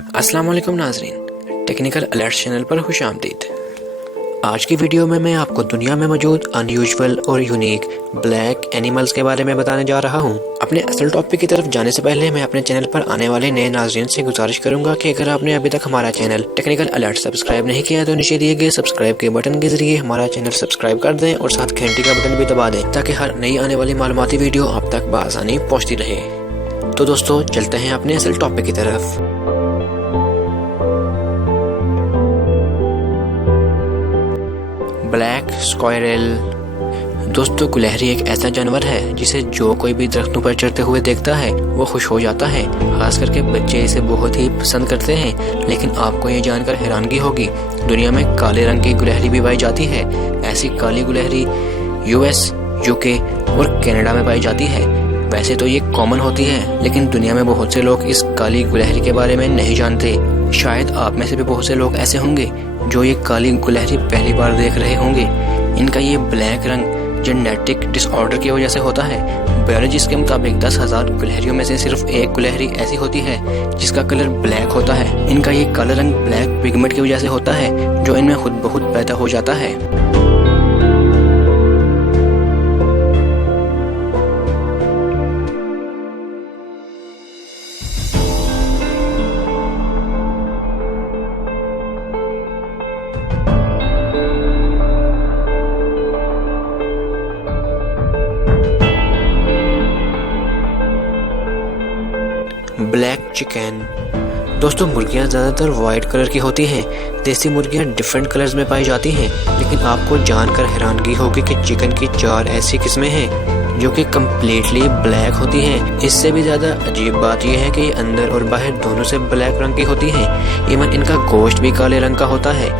अस्सलाम वालेकुम नाज़रीन, टेक्निकल अलर्ट चैनल पर खुश आमदीद। आज की वीडियो में मैं आपको दुनिया में मौजूद अनयूजुअल और यूनिक ब्लैक एनिमल्स के बारे में बताने जा रहा हूं। अपने असल टॉपिक की तरफ जाने से पहले मैं अपने चैनल पर आने वाले नए नाज़रीन से गुजारिश करूंगा कि अगर आपने अभी तक हमारा चैनल टेक्निकल अलर्ट सब्सक्राइब नहीं किया तो नीचे दिए गए सब्सक्राइब के बटन के जरिए हमारा चैनल सब्सक्राइब कर दें और साथ घंटी का बटन भी दबा दें ताकि हर नई आने वाली मालूमाती वीडियो आप तक बआसानी पहुँचती रहे। तो दोस्तों चलते हैं अपने असल टॉपिक की तरफ। Black squirrel. दोस्तों गुलहरी एक ऐसा जानवर है जिसे जो कोई भी दरख्तों पर चढ़ते हुए देखता है वो खुश हो जाता है। खास करके बच्चे इसे बहुत ही पसंद करते हैं। लेकिन आपको ये जानकर हैरानगी होगी, दुनिया में काले रंग की गुलहरी भी पाई जाती है। ऐसी काली गुलहरी यूएस, यूके और कनाडा में पाई जाती है। वैसे तो ये कॉमन होती है, लेकिन दुनिया में बहुत से लोग इस काली गुलहरी के बारे में नहीं जानते। शायद आप में से भी बहुत से लोग ऐसे होंगे जो ये काली गुलहरी पहली बार देख रहे होंगे। इनका ये ब्लैक रंग जेनेटिक डिसऑर्डर की वजह से होता है। बायोलॉजिस्ट के मुताबिक 10,000 गुलहरियों में से सिर्फ एक गुलहरी ऐसी होती है जिसका कलर ब्लैक होता है। इनका ये काला रंग ब्लैक पिगमेंट की वजह से होता है जो इनमें खुद ब खुद पैदा हो जाता है। Black chicken. दोस्तों मुर्गियां ज़्यादातर वाइट कलर की होती हैं। देसी मुर्गियां डिफरेंट कलर्स में पाई जाती हैं, लेकिन आपको जानकर हैरानगी होगी कि चिकन की 4 ऐसी किस्में हैं जो कि कम्प्लीटली ब्लैक होती हैं। इससे भी ज़्यादा अजीब बात यह है कि ये अंदर और बाहर दोनों से ब्लैक रंग की होती हैं। इवन इनका गोश्त भी काले रंग का होता है।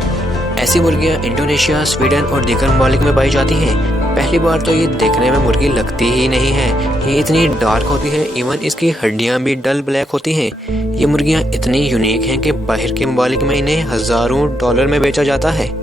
ऐसी मुर्गियां इंडोनेशिया, स्वीडन और दीगर ममालिक में पाई जाती हैं। पहली बार तो ये देखने में मुर्गी लगती ही नहीं है, ये इतनी डार्क होती है। इवन इसकी हड्डियां भी डल ब्लैक होती हैं। ये मुर्गियां इतनी यूनिक हैं कि बाहर के ममालिक में इन्हें हज़ारों डॉलर में बेचा जाता है।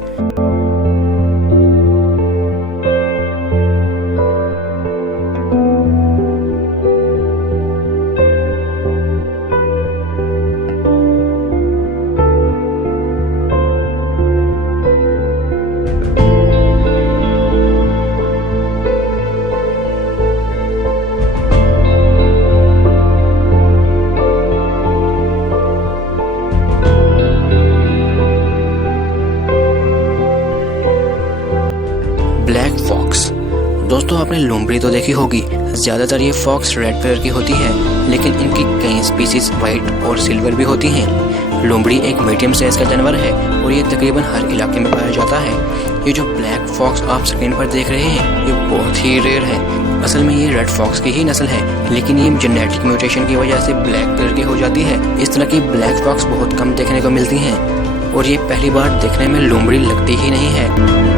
Black fox. दोस्तों आपने लोमड़ी तो देखी होगी, ज़्यादातर ये फॉक्स रेड कलर की होती है, लेकिन इनकी कई स्पीसीज वाइट और सिल्वर भी होती हैं। लोमड़ी एक मीडियम साइज का जानवर है और ये तकरीबन हर इलाके में पाया जाता है। ये जो ब्लैक फॉक्स आप स्क्रीन पर देख रहे हैं ये बहुत ही रेयर है। असल में ये रेड फॉक्स की ही नस्ल है, लेकिन ये जेनेटिक म्यूटेशन की वजह से ब्लैक कलर की हो जाती है। इस तरह की ब्लैक फॉक्स बहुत कम देखने को मिलती हैं और ये पहली बार देखने में लोमड़ी लगती ही नहीं है।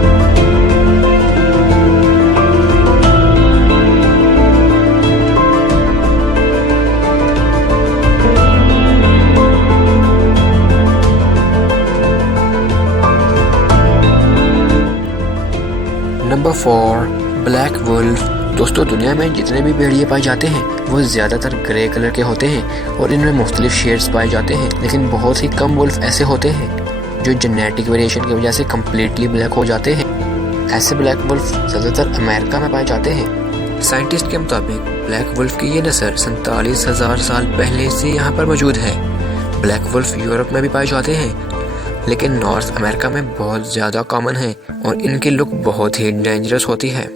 Number 4 black wolf. दोस्तों दुनिया में जितने भी भेड़िए पाए जाते हैं वो ज़्यादातर ग्रे कलर के होते हैं और इनमें मुख्तलिफ शेड्स पाए जाते हैं, लेकिन बहुत ही कम वुल्फ ऐसे होते हैं जो जेनेटिक वेरिएशन की वजह से कम्प्लीटली ब्लैक हो जाते हैं। ऐसे ब्लैक वुल्फ ज़्यादातर अमेरिका में पाए जाते हैं। साइंटिस्ट के मुताबिक ब्लैक वुल्फ की ये नस्ल 47,000 साल पहले से यहाँ पर मौजूद है। ब्लैक वुल्फ यूरोप में भी पाए जाते हैं, लेकिन नॉर्थ अमेरिका में बहुत ज़्यादा कॉमन है और इनकी लुक बहुत ही डेंजरस होती है।